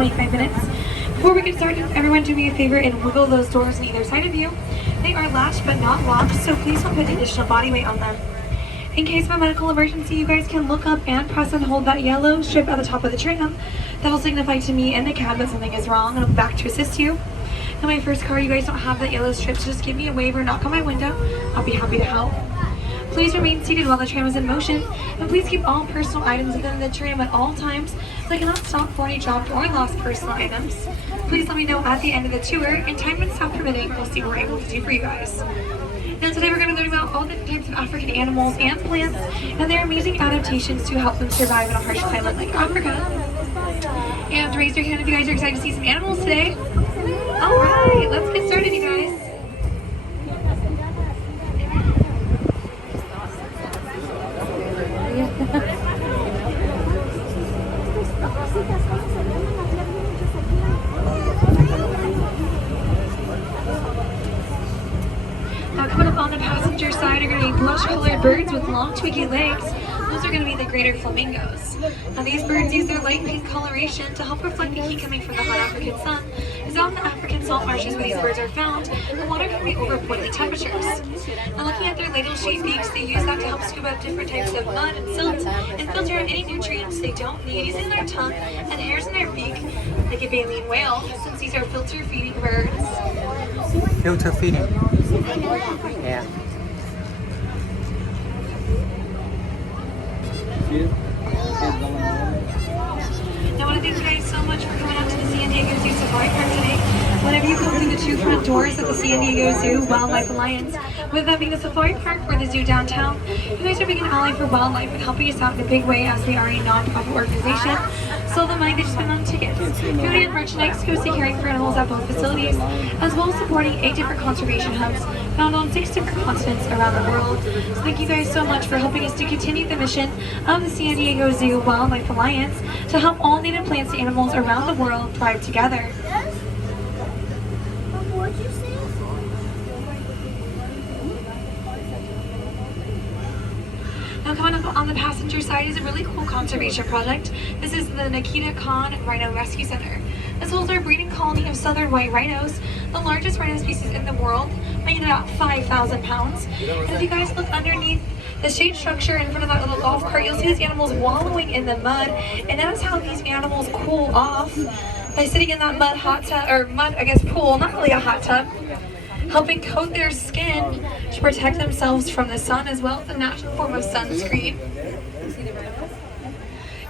25 minutes. Before we get started, everyone do me a favor and wiggle those doors on either side of you. They are latched but not locked, so please don't put additional body weight on them. In case of a medical emergency, you guys can look up and press and hold that yellow strip at the top of the tram. That will signify to me and the cab that something is wrong, and I'll be back to assist you. In my first car, you guys don't have that yellow strip, so just give me a wave or knock on my window. I'll be happy to help. Please remain seated while the tram is in motion, and please keep all personal items within the tram at all times, so I cannot stop for any dropped or lost personal items. Please let me know at the end of the tour, and time and stop permitting, we'll see what we're able to do for you guys. Now today we're going to learn about all the types of African animals and plants, and their amazing adaptations to help them survive in a harsh climate like Africa. And raise your hand if you guys are excited to see some animals today. Alright, let's get started, you guys. Now coming up on the passenger side are going to be blush-colored birds with long twiggy legs. Those are going to be the greater flamingos. Now these birds use their light pink coloration to help reflect the heat coming from the hot African sun. It's out in the African salt marshes where these birds are found, the water can be over boiling temperatures. Now looking at their ladle-shaped beaks, they use that to help scoop up different types of mud and silt and filter out any nutrients they don't need using their tongue and hairs in their beak, like a baleen whale, since these are filter-feeding birds. Filter feeding? Yeah. Now I want to thank you guys so much for coming out to the San Diego Zoo Safari Park today. Whenever you come through the two front doors of the San Diego Zoo Wildlife Alliance, whether that be the Safari Park or the zoo downtown, you guys are being an ally for wildlife and helping us out in a big way as we are a non-profit organization. So the money they just spend on tickets, food and merchandise goes to caring for animals at both facilities, as well as supporting 8 different conservation hubs found on 6 different continents around the world. So thank you guys so much for helping us to continue the mission of the San Diego Zoo Wildlife Alliance to help all native plants and animals around the world thrive together. Now coming up on the passenger side is a really cool conservation project. This is the Nikita Khan Rhino Rescue Center. This holds our breeding colony of southern white rhinos, the largest rhino species in the world, weighing about 5,000 pounds. And if you guys look underneath the shade structure in front of that little golf cart, you'll see these animals wallowing in the mud, and that's how these animals cool off, by sitting in that mud hot tub, or mud, I guess, pool, not really a hot tub, helping coat their skin to protect themselves from the sun, as well as a natural form of sunscreen.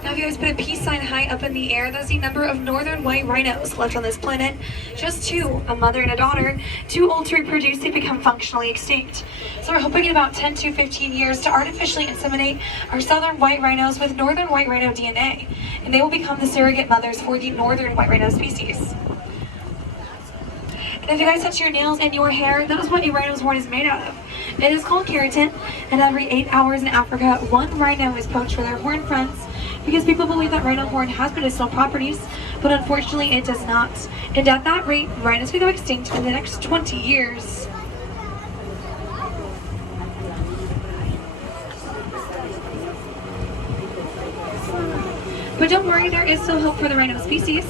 Now if you guys put a peace sign high up in the air, that's the number of northern white rhinos left on this planet. Just 2, a mother and a daughter, too old to reproduce, they become functionally extinct. So we're hoping in about 10 to 15 years to artificially inseminate our southern white rhinos with northern white rhino DNA, and they will become the surrogate mothers for the northern white rhino species. And if you guys touch your nails and your hair, that is what a rhino's horn is made out of. It is called keratin, and every 8 hours in Africa, 1 rhino is poached for their horn fronts, because people believe that rhino horn has medicinal properties, but unfortunately it does not. And at that rate, rhinos will go extinct in the next 20 years. But don't worry, there is still hope for the rhino species.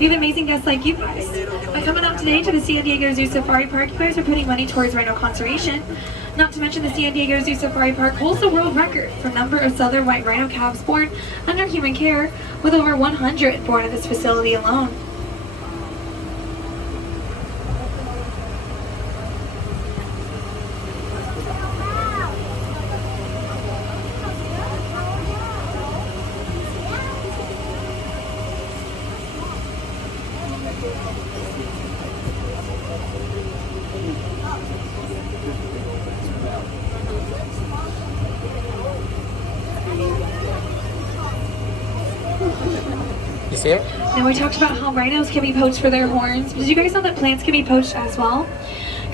We have amazing guests like you guys. By coming out today to the San Diego Zoo Safari Park, you guys are putting money towards rhino conservation. Not to mention the San Diego Zoo Safari Park holds the world record for number of southern white rhino calves born under human care, with over 100 born at this facility alone. You see it? Now we talked about how rhinos can be poached for their horns. Did you guys know that plants can be poached as well?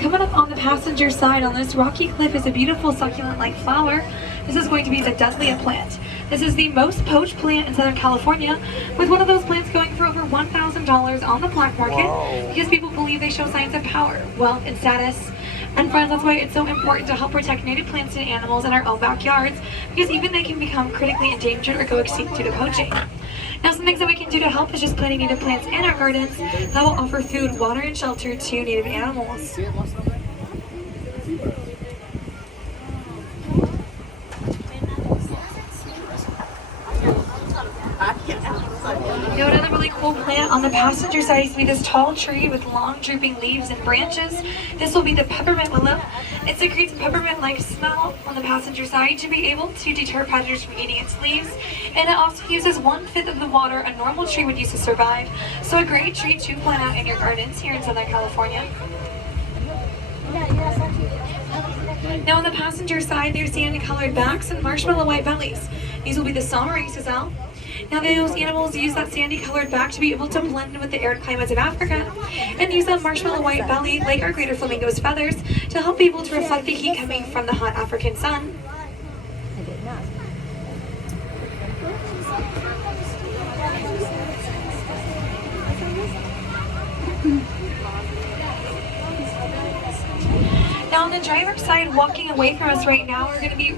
Coming up on the passenger side on this rocky cliff is a beautiful succulent-like flower. This is going to be the Dudleya plant. This is the most poached plant in Southern California, with one of those plants going for over $1,000 on the black market because people believe they show signs of power, wealth, and status. And friends, that's why it's so important to help protect native plants and animals in our own backyards, because even they can become critically endangered or go extinct due to poaching. Now, some things that we can do to help is just planting native plants in our gardens that will offer food, water, and shelter to native animals. Now, another really cool plant on the passenger side used to be this tall tree with long drooping leaves and branches. This will be the peppermint willow. It secretes a peppermint-like smell on the passenger side to be able to deter predators from eating its leaves. And it also uses 1/5 of the water a normal tree would use to survive. So a great tree to plant out in your gardens here in Southern California. Now on the passenger side, there's sandy-colored backs and marshmallow white bellies. These will be the Sonoran gazelle. Now those animals use that sandy-colored back to be able to blend with the arid climates of Africa and use that marshmallow white belly, like our greater flamingo's feathers, to help be able to reflect the heat coming from the hot African sun. Now on the driver's side, walking away from us right now, are going to be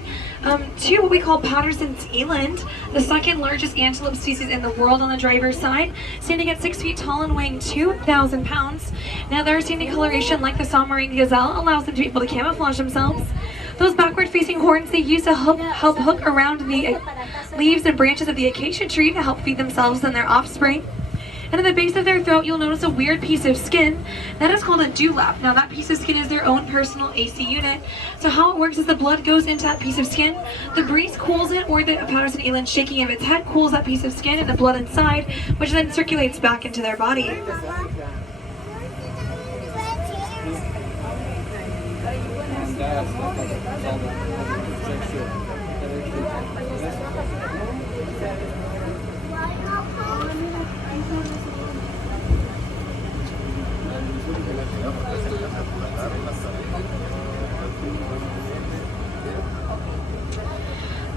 two what we call Patterson's eland, the second largest antelope species in the world on the driver's side, standing at 6 feet tall and weighing 2,000 pounds. Now their sandy coloration, like the Sonoran gazelle, allows them to be able to camouflage themselves. Those backward-facing horns they use to help hook around the leaves and branches of the acacia tree to help feed themselves and their offspring. And at the base of their throat, you'll notice a weird piece of skin. That is called a dewlap. Now that piece of skin is their own personal AC unit. So how it works is the blood goes into that piece of skin, the breeze cools it, or the Patterson eland shaking of its head cools that piece of skin and the blood inside, which then circulates back into their body.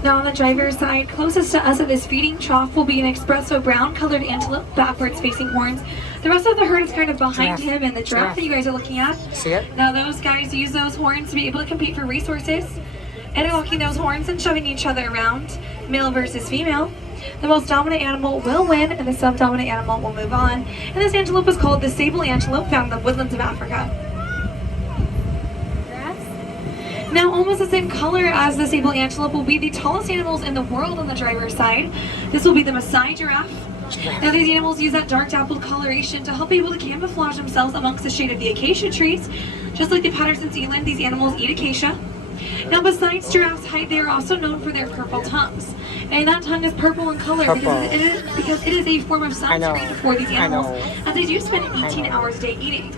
Now on the driver's side, closest to us at this feeding trough will be an espresso brown colored antelope, backwards facing horns. The rest of the herd is kind of behind him and the giraffe that you guys are looking at. See it? Now those guys use those horns to be able to compete for resources. Interlocking those horns and shoving each other around, male versus female. The most dominant animal will win and the subdominant animal will move on. And this antelope is called the Sable antelope, found in the woodlands of Africa. Now, almost the same color as the sable antelope will be the tallest animals in the world on the driver's side. This will be the Maasai giraffe. Now, these animals use that dark dappled coloration to help be able to camouflage themselves amongst the shade of the acacia trees. Just like the Patterson's eland, these animals eat acacia. Now, besides giraffes' height, they are also known for their purple tongues. And that tongue is purple in color because it is a form of sunscreen for these animals, as they do spend 18 hours a day eating.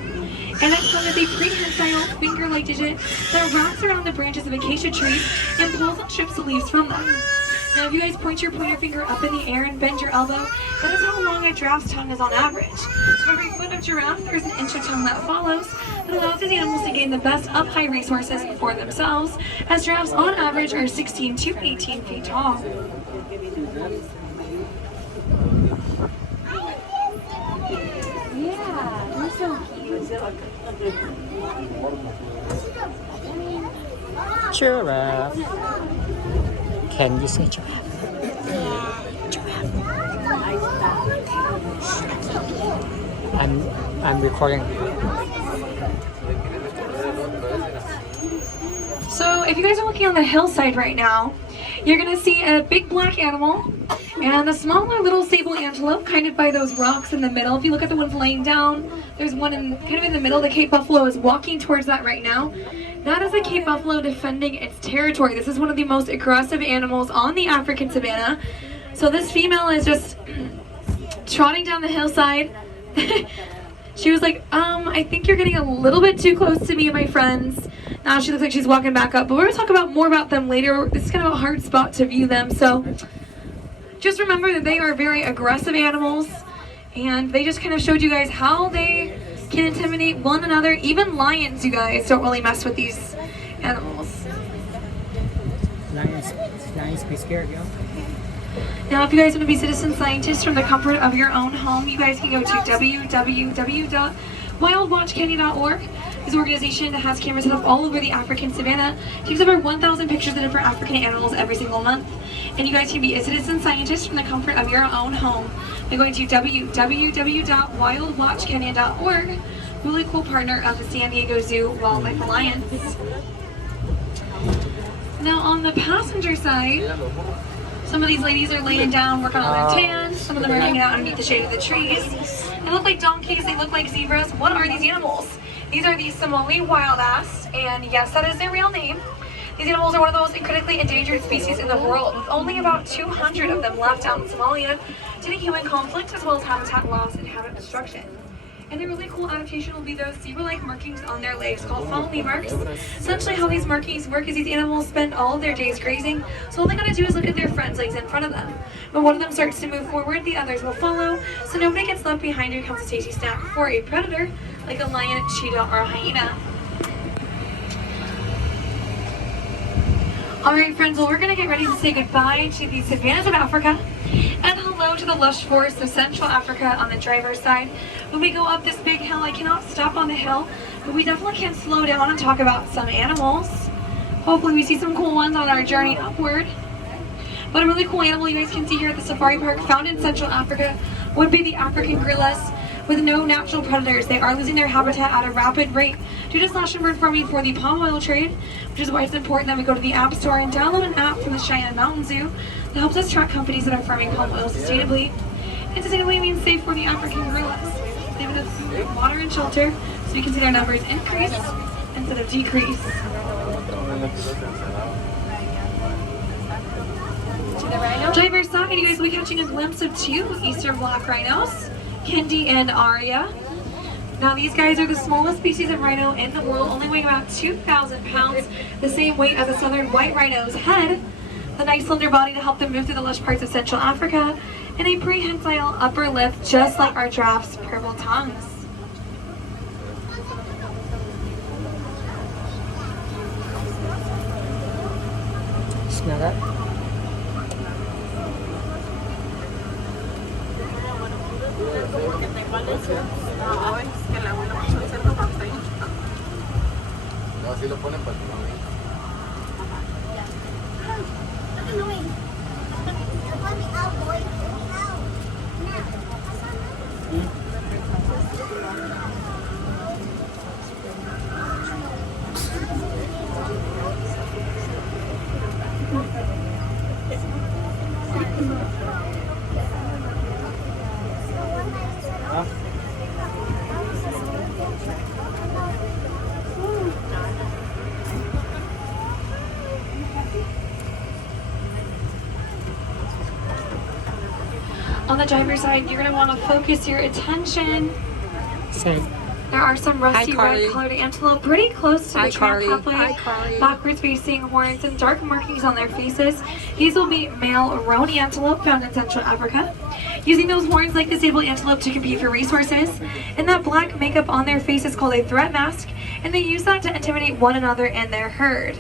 And that tongue is a prehensile finger-like digit that wraps around the branches of acacia trees and pulls and strips the leaves from them. Now if you guys point your pointer finger up in the air and bend your elbow, that is how long a giraffe's tongue is on average. So for every foot of giraffe, there's an inch of tongue that follows, that allows these animals to gain the best up-high resources for themselves, as giraffes on average are 16 to 18 feet tall. Yeah, they're so cute. Giraffe. Can you say giraffe? Giraffe. I'm recording. So if you guys are looking on the hillside right now, you're gonna see a big black animal and a smaller little sable antelope kind of by those rocks in the middle. If you look at the ones laying down, there's one kind of in the middle. The Cape Buffalo is walking towards that right now. That is a Cape Buffalo defending its territory. This is one of the most aggressive animals on the African savanna. So this female is just trotting down the hillside. She was like, I think you're getting a little bit too close to me and my friends. Now she looks like she's walking back up, but we're going to talk more about them later. This is kind of a hard spot to view them, so just remember that they are very aggressive animals, and they just kind of showed you guys how they can intimidate one another. Even lions, you guys, don't really mess with these animals. Lions be scared, yo. Now, if you guys want to be citizen scientists from the comfort of your own home, you guys can go to www. WildWatchKenya.org is an organization that has cameras set up all over the African savannah. It takes over 1,000 pictures of different African animals every single month. And you guys can be a citizen scientist from the comfort of your own home by going to www.wildwatchkenya.org. Really cool partner of the San Diego Zoo Wildlife Alliance. Now on the passenger side, some of these ladies are laying down, working on their tan. Some of them are hanging out underneath the shade of the trees. They look like donkeys, they look like zebras. What are these animals? These are the Somali wild ass, and yes, that is their real name. These animals are one of the most critically endangered species in the world, with only about 200 of them left out in Somalia due to human conflict as well as habitat loss and habitat destruction. And a really cool adaptation will be those zebra-like markings on their legs called family marks. Essentially how these markings work is these animals spend all of their days grazing, so all they gotta do is look at their friend's legs in front of them. When one of them starts to move forward, the others will follow, so nobody gets left behind who becomes a tasty snack for a predator, like a lion, cheetah, or a hyena. Alright friends, well we're gonna get ready to say goodbye to the savannas of Africa and hello to the lush forests of Central Africa on the driver's side. When we go up this big hill, I cannot stop on the hill, but we definitely can slow down and talk about some animals. Hopefully we see some cool ones on our journey upward. But a really cool animal you guys can see here at the safari park found in Central Africa would be the African gorillas. With no natural predators, they are losing their habitat at a rapid rate due to slash and burn farming for the palm oil trade, which is why it's important that we go to the App Store and download an app from the Cheyenne Mountain Zoo that helps us track companies that are farming palm oil sustainably. And sustainably means safe for the African gorillas. They have enough food, water, and shelter so we can see their numbers increase instead of decrease. Driver's side, you guys will be catching a glimpse of two eastern black rhinos, Kendi and Arya. Now these guys are the smallest species of rhino in the world, only weighing about 2,000 pounds, the same weight as a southern white rhino's head. The nice slender body to help them move through the lush parts of Central Africa, and a prehensile upper lip just like our giraffes' purple tongues. Smell that? No, así lo ponen para On the driver's side, you're going to want to focus your attention. Same. There are some rusty red colored antelope pretty close to the Tram pathway, backwards facing horns and dark markings on their faces. These will be male Roan antelope found in Central Africa, using those horns like the Sable antelope to compete for resources. And that black makeup on their face is called a threat mask, and they use that to intimidate one another and their herd.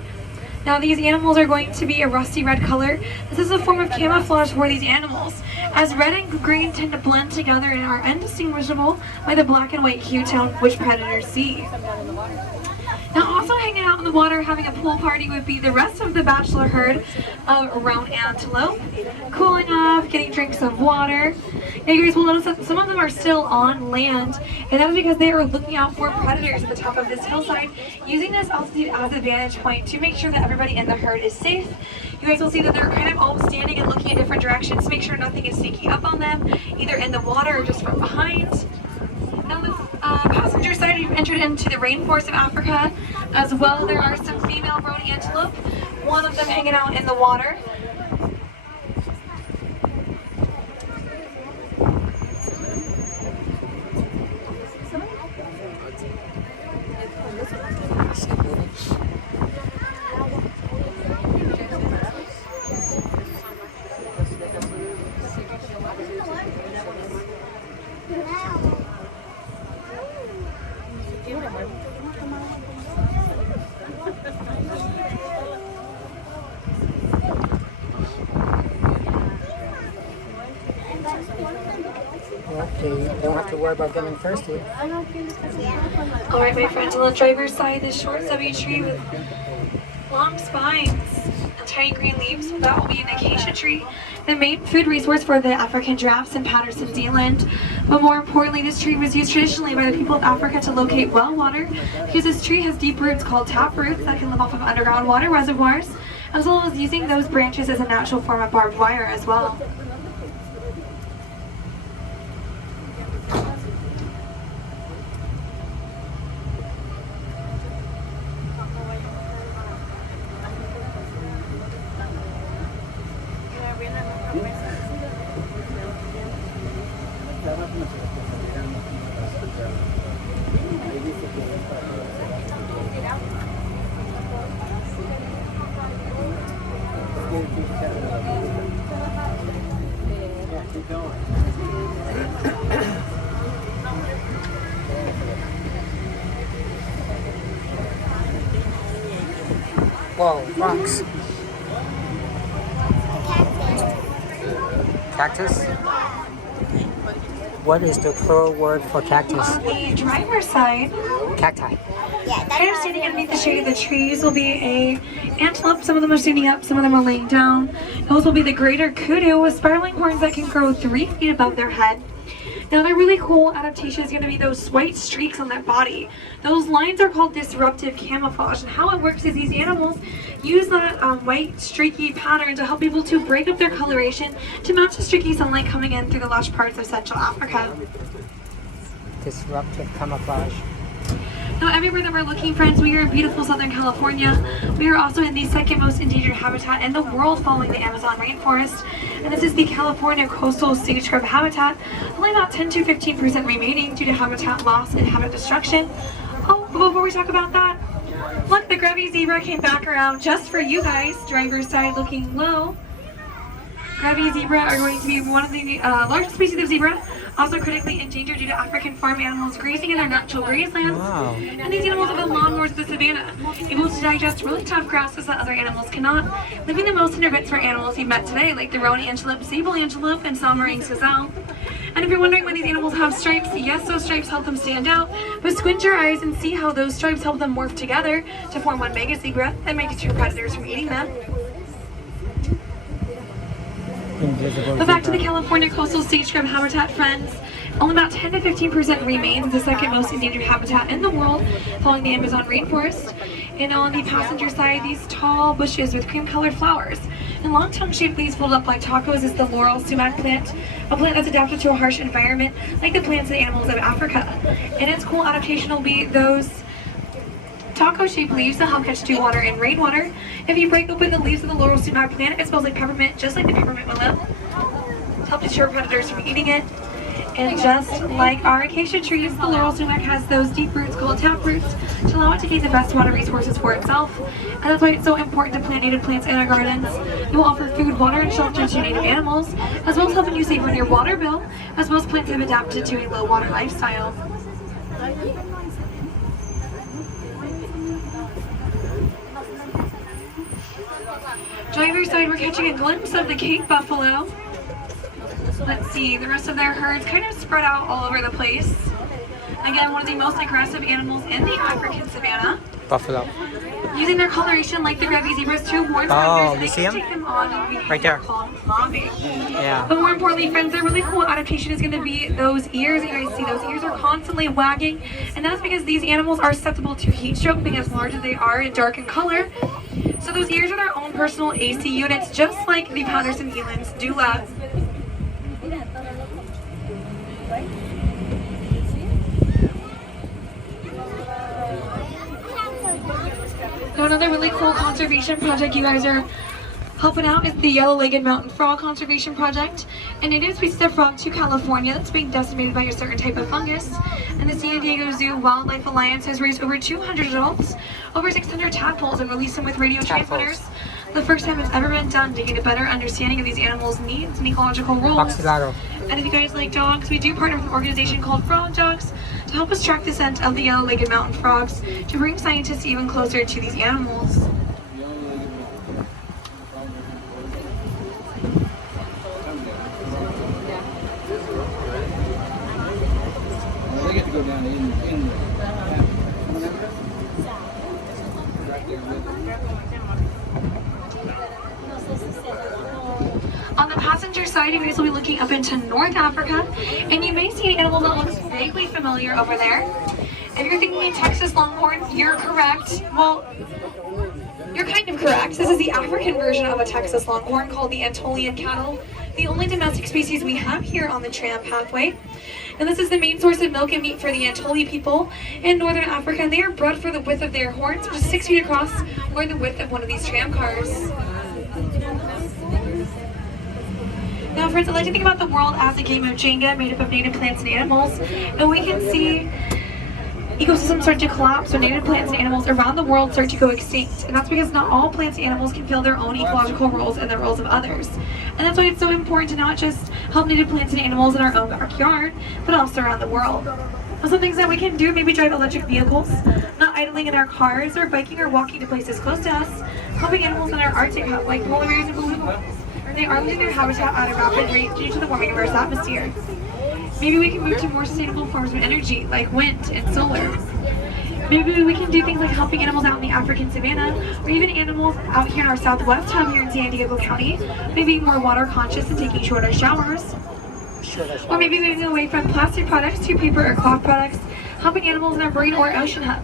Now these animals are going to be a rusty red color. This is a form of camouflage for these animals, as red and green tend to blend together and are indistinguishable by the black and white hue tone which predators see. Now also hanging out in the water having a pool party would be the rest of the bachelor herd of Roan antelope, cooling off, getting drinks of water. Now you guys will notice that some of them are still on land, and that is because they are looking out for predators at the top of this hillside, using this altitude as a vantage point to make sure that everybody in the herd is safe. You guys will see that they're kind of all standing and looking in different directions to make sure nothing is sneaking up on them, either in the water or just from behind. On the passenger side, we've entered into the rainforest of Africa as well. There are some female Roan antelope, one of them hanging out in the water. Don't have to worry about getting thirsty. Alright, my friends, on the driver's side, this short stubby tree with long spines and tiny green leaves, that will be an acacia tree, the main food resource for the African giraffes in Patterson, Zealand. But more importantly, this tree was used traditionally by the people of Africa to locate well water, because this tree has deep roots called tap roots that can live off of underground water reservoirs, as well as using those branches as a natural form of barbed wire as well. Whoa, rocks. Cactus? What is the plural word for cactus? On the driver's side, Cacti. kind of standing underneath the shade of the trees will be a antelope. Some of them are standing up, some of them are laying down. Those will be the greater kudu with spiraling horns that can grow 3 feet above their head. Now, their really cool adaptation is going to be those white streaks on their body. Those lines are called disruptive camouflage, and how it works is these animals use that white streaky pattern to help people to break up their coloration to match the streaky sunlight coming in through the lush parts of Central Africa. Disruptive camouflage. Now, everywhere that we're looking, friends, we are in beautiful Southern California. We are also in the second most endangered habitat in the world following the Amazon rainforest. And this is the California coastal sage scrub habitat. Only about 10 to 15% remaining due to habitat loss and habitat destruction. Oh, but before we talk about that, look, the Grevy zebra came back around just for you guys. Driver's side looking low. Grevy zebra are going to be one of the largest species of zebra, also critically endangered due to African farm animals grazing in their natural grazelands. Wow. And these animals live along north of the Savannah, able to digest really tough grasses that other animals cannot, leaving the most tender bits for animals you've met today, like the Roan antelope, Sable antelope, and Salmarine gazelle. And if you're wondering why these animals have stripes, yes, those stripes help them stand out, but squint your eyes and see how those stripes help them morph together to form one mega zebra that may deter predators from eating them. Invisible But back to the zebra. California coastal sage scrub habitat, friends. Only about 10 to 15% remains the second most endangered habitat in the world, following the Amazon rainforest. And on the passenger side, these tall bushes with cream-colored flowers and long tongue-shaped leaves folded up like tacos is the laurel sumac plant, a plant that's adapted to a harsh environment like the plants and animals of Africa. And its cool adaptation will be those taco-shaped leaves that help catch dew water and rainwater. If you break open the leaves of the laurel sumac plant, it smells like peppermint, just like the peppermint willow, to help deter predators from eating it. And just like our acacia trees, the laurel sumac has those deep roots called tap roots to allow it to gain the best water resources for itself. And that's why it's so important to plant native plants in our gardens. It will offer food, water, and shelter to native animals, as well as helping you save on your water bill, as most plants have adapted to a low water lifestyle. Driver's side, we're catching a glimpse of the Cape buffalo. Let's see, the rest of their herds kind of spread out all over the place. Again, one of the most aggressive animals in the African savanna. Buffalo. Using their coloration like the Grevy zebras to warn Oh, predators, you they see can 'em? take them on and we Right there. call them flopping. Yeah. But more importantly, friends, their really cool adaptation is going to be those ears. You guys see those ears are constantly wagging, and that's because these animals are susceptible to heat stroke, being as large as they are and dark in color. So those ears are their own personal AC units, just like the Patterson elands do love. So another really cool conservation project you guys are helping out is the yellow-legged mountain frog conservation project. A native species of frog to California that's being decimated by a certain type of fungus. And the San Diego Zoo Wildlife Alliance has raised over 200 adults, over 600 tadpoles, and released them with radio transmitters. The first time it's ever been done to get a better understanding of these animals' needs and ecological roles. Oxidado. And if you guys like dogs, we do partner with an organization called Frog Dogs to help us track the scent of the yellow-legged mountain frogs to bring scientists even closer to these animals. On the passenger side, you guys will be looking up into North Africa, and you may see an animal that looks vaguely familiar over there. If you're thinking Texas Longhorn, you're correct. Well, you're kind of correct. This is the African version of a Texas Longhorn called the Antolean cattle, the only domestic species we have here on the Tram pathway. And this is the main source of milk and meat for the Ankole people in northern Africa. And they are bred for the width of their horns, which is 6 feet across, or the width of one of these tram cars. Now friends, I like to think about the world as a game of Jenga made up of native plants and animals, and we can see ecosystems start to collapse when native plants and animals around the world start to go extinct. And that's because not all plants and animals can fill their own ecological roles and the roles of others. And that's why it's so important to not just help native plants and animals in our own backyard, but also around the world. Now, some things that we can do, maybe drive electric vehicles, not idling in our cars, or biking or walking to places close to us, helping animals in our Arctic hub like polar bears and beluga. They are losing their habitat at a rapid rate due to the warming of Earth's atmosphere. Maybe we can move to more sustainable forms of energy, like wind and solar. Maybe we can do things like helping animals out in the African Savannah, or even animals out here in our Southwest hub here in San Diego County, maybe more water conscious and taking shorter showers. Or maybe moving away from plastic products to paper or cloth products, helping animals in our marine or ocean hub.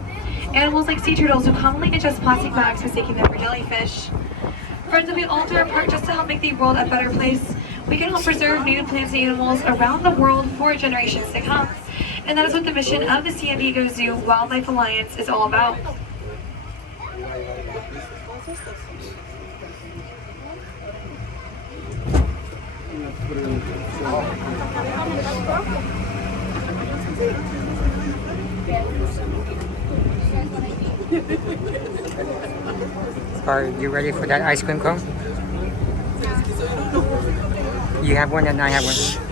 Animals like sea turtles who commonly ingest plastic bags, mistaking them for jellyfish. Friends, if we all do our part just to help make the world a better place, we can help preserve native plants and animals around the world for generations to come. And that is what the mission of the San Diego Zoo Wildlife Alliance is all about. Are you ready for that ice cream cone? You have one and I have one.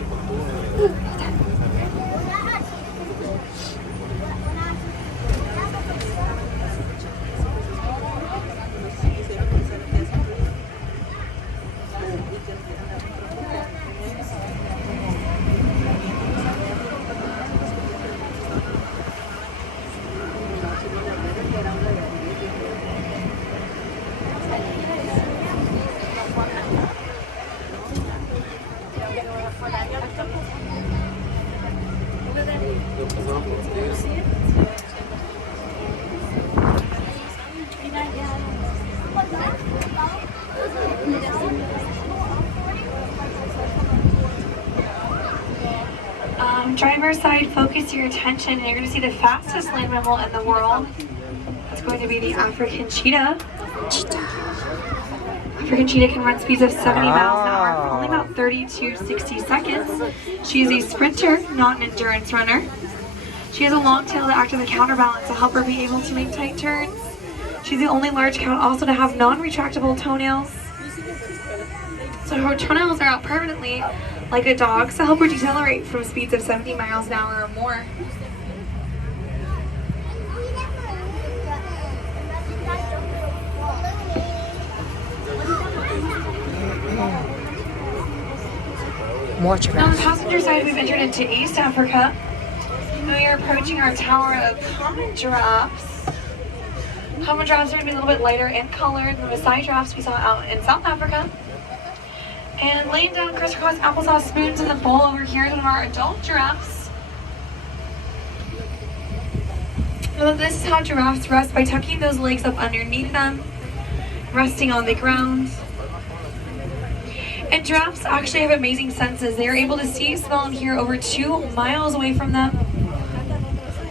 Driver's side, focus your attention, and you're going to see the fastest land mammal in the world. It's going to be the African cheetah. African cheetah can run speeds of 70 miles an hour for only about 30 to 60 seconds. She is a sprinter, not an endurance runner. She has a long tail to act as a counterbalance to help her be able to make tight turns. She's the only large cat also to have non-retractable toenails. So her toenails are out permanently, like a dog's, to help her decelerate from speeds of 70 miles an hour or more. More Now on the passenger side, we've entered into East Africa. We are approaching our tower of common giraffes. Common giraffes are going to be a little bit lighter in color than the Maasai giraffes we saw out in South Africa. And laying down crisscross applesauce spoons in the bowl over here is one of our adult giraffes. Now this is how giraffes rest, by tucking those legs up underneath them, resting on the ground. And giraffes actually have amazing senses. They are able to see, smell, and hear over 2 miles away from them.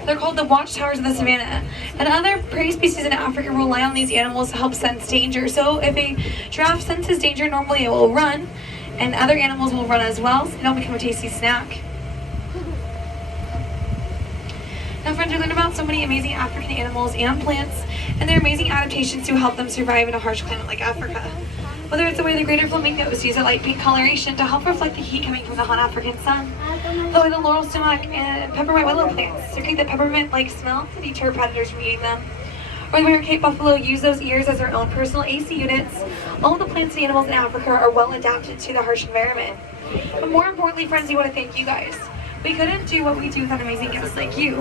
They're called the watchtowers of the Savannah. And other prey species in Africa rely on these animals to help sense danger. So if a giraffe senses danger, normally it will run, and other animals will run as well, so it'll become a tasty snack. Now friends, we learned about so many amazing African animals and plants, and their amazing adaptations to help them survive in a harsh climate like Africa. Whether it's the way the greater flamingos use a light pink coloration to help reflect the heat coming from the hot African sun, the way the laurel stomach and peppermint willow plants secrete the peppermint-like smell to deter predators from eating them, or the way our Cape buffalo use those ears as their own personal AC units. All the plants and animals in Africa are well adapted to the harsh environment. But more importantly, friends, we want to thank you guys We couldn't do what we do without amazing guests like you.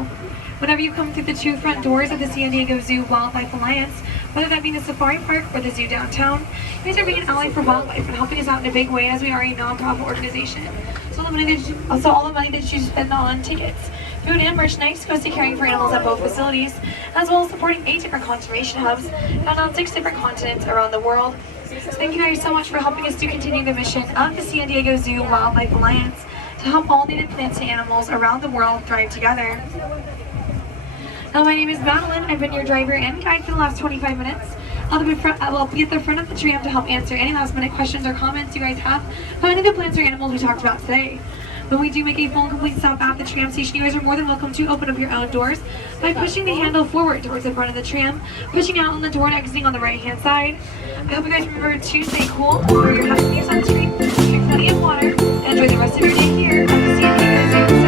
Whenever you come through the two front doors of the San Diego Zoo Wildlife Alliance, whether that be the safari park or the zoo downtown, you guys are being an ally for wildlife and helping us out in a big way as we are a non-profit organization. So all the money that you spend on tickets, food and merchandise goes to caring for animals at both facilities, as well as supporting 8 different conservation hubs found on 6 different continents around the world. So thank you guys so much for helping us to continue the mission of the San Diego Zoo Wildlife Alliance to help all native plants and animals around the world thrive together. Now, my name is Madeline. I've been your driver and guide for the last 25 minutes. I'll be at the front of the tram to help answer any last minute questions or comments you guys have about any of the plants or animals we talked about today. When we do make a full and complete stop at the tram station, you guys are more than welcome to open up your own doors by pushing the handle forward towards the front of the tram, pushing out on the door and exiting on the right hand side. I hope you guys remember to stay cool, wear your heavy sunscreen, drink plenty of water, and enjoy the rest of your day here at the San Diego Zoo.